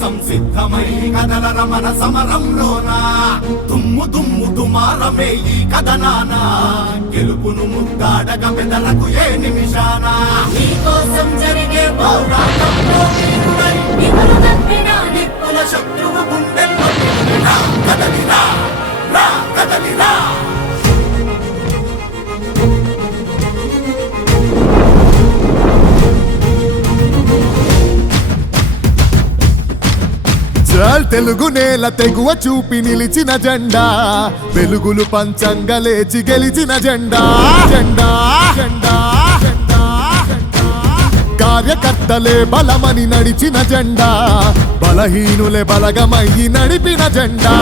సంసిద్ధమై కదలర మన సమరంలోనా దుమ్ము దుమ్ము దుమారమే ఈ కథనాన గెలుపును ముద్దాడగ బెదరకు ఏ నిమిషాన నీకోసం జరిగే పోరాటంలో వీరుడై నిపులు తప్పిన నిప్పుల శత్రువు గుండెల్లో రా కదలిరా రా కదలిరా తెలుగు నేల తెగువ చూపి నిలిచిన జెండా వెలుగులు పంచంగా లేచి గెలిచిన జెండా జెండా జెండా కార్యకర్తలే బలమని నడిచిన జెండా బలహీనులే బలగమయ్యి నడిపిన జెండా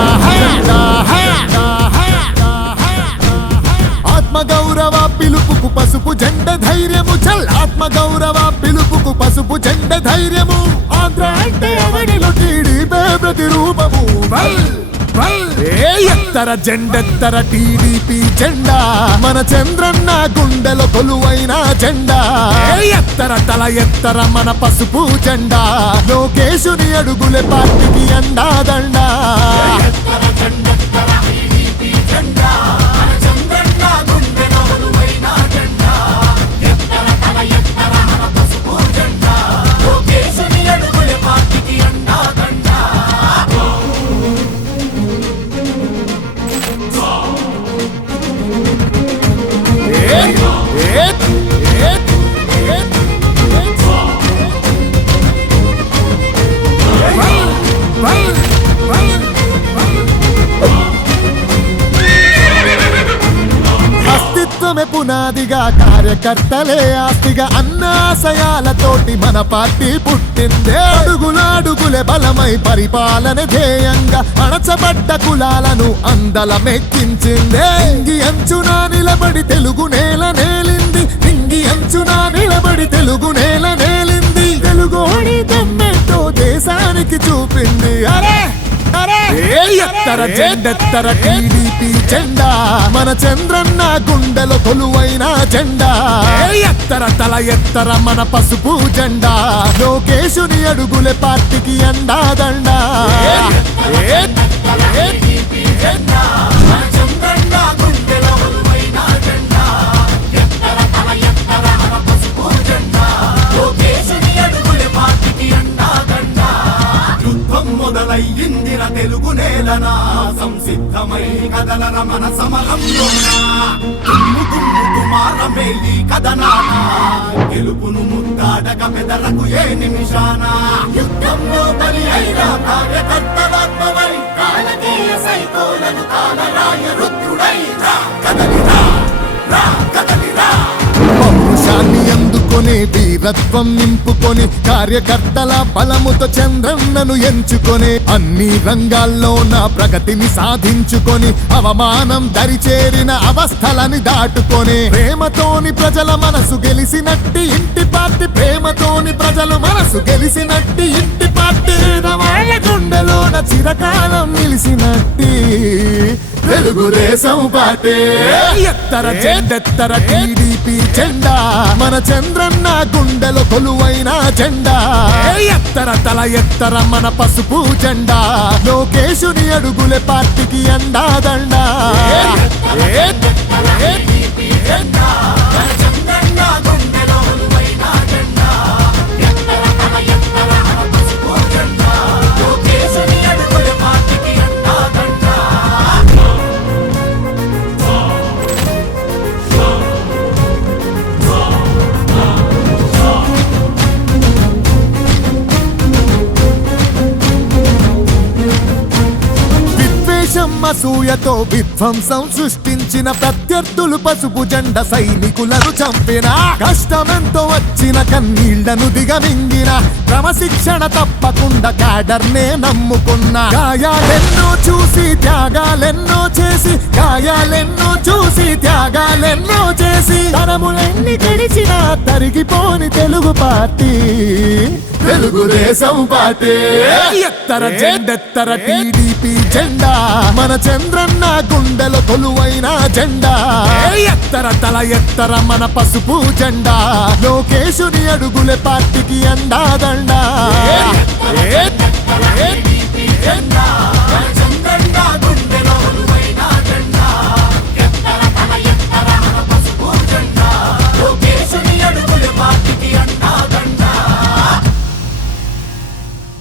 ఆత్మగౌరవ పిలుపుకు పసుపు జెండ ధైర్యము చల్ ఆత్మగౌరవ పిలుపుకు పసుపు జెండ ధైర్యము ఆంధ్ర అంటే అవనిలో టీడీపీ ప్రతిరూపము ఎత్తర జెండెత్తర టీడీపీ జెండా మన చంద్రన్న గుండెలో కొలువైన జెండా ఎత్తర తల ఎత్తర మన పసుపు జెండా లోకేశుని అడుగులే పార్టీకి అండాదండా పునాదిగా కార్యకర్తలే ఆస్తిగా అన్నాశయాలతోటి మన పార్టీ పుట్టిందే అడుగులాడుగులే బలమై పరిపాలన ధ్యేయంగా అణచబడ్డ కులాలను అందలమెక్కించిందే ఇంగి అంచున నిలబడి తెలుగు నేల నేలింది ఇంగి అంచున నిలబడి తెలుగు నేల నేలింది తెలుగోడి దమ్మెంతో దేశానికి చూపింది అరే ఎత్తర జెండెత్తర టీడీపీ జెండా మన చంద్రన్న గుండెలో కొలువైన జెండా ఎత్తర తల ఎత్తర మన పసుపు జెండా లోకేశుని అడుగులే పార్టీకి అండాదండా మొదలయ్యిందిర తెలుగు నేలనా సంసిద్ధమై కదలర మన సమరంలోనా దుమ్ము దుమ్ము దుమారమే ఈ కథనాన గెలుపును ముద్దాడగ బెదరకు ఏ నిమిషాన యుద్ధంలో బలి అయిన కార్యకర్తలాత్మవై కాలకేయ సైకోలను కాలరాయ రుద్రుడై రా కదలిరా రా కదలిరా పౌరుషాన్ని అందుకొని వీరత్వం నింపుకొని కార్యకర్తల బలముతో చంద్రన్నను ఎంచుకొని అన్ని రంగాల్లో నా ప్రగతిని సాధించుకొని అవమానం దరిచేరిన అవస్థలని దాటుకొని ప్రేమతోని ప్రజల మనసు గెలిసినట్టి ఇంటి పార్టీ ప్రేమతోని ప్రజలు మనసు గెలిసినట్టి ఇంటి పార్టీ వాళ్ళ గుండెలోన చిరకాలం నిలిసినట్టి తెలుగుదేశం పార్టీ ఎత్తర జెండెత్తర టీడీపీ జెండా మన చంద్రన్న గుండెలో కొలువైన జెండా ఎత్తర తల ఎత్తర మన పసుపు జెండా లోకేశుని అడుగులే పార్టీకి అండాదండా అసూయతో విధ్వంసం సృష్టించిన ప్రత్యర్థులు పసుపు జెండ సైనికులను చంపిన కష్టమెంతో వచ్చిన కన్నీళ్లను దిగమింగిన క్రమశిక్షణ తప్పకుండా క్యాడర్నే నమ్ముకున్న గాయాలెన్నో చూసి త్యాగాలెన్నో చేసి గాయాలెన్నో చూసి త్యాగాలెన్నో చేసి తరములెన్ని గడిచిన తరిగిపోని తెలుగు పార్టీ తెలుగుదేశం పార్టీ ఎత్తర జెండెత్తర టీడీపీ జెండా మన చంద్రన్న గుండెలో కొలువైన జెండా ఎత్తర తల ఎత్తర మన పసుపు జెండా లోకేశుని అడుగులే పార్టీకి అండాదండా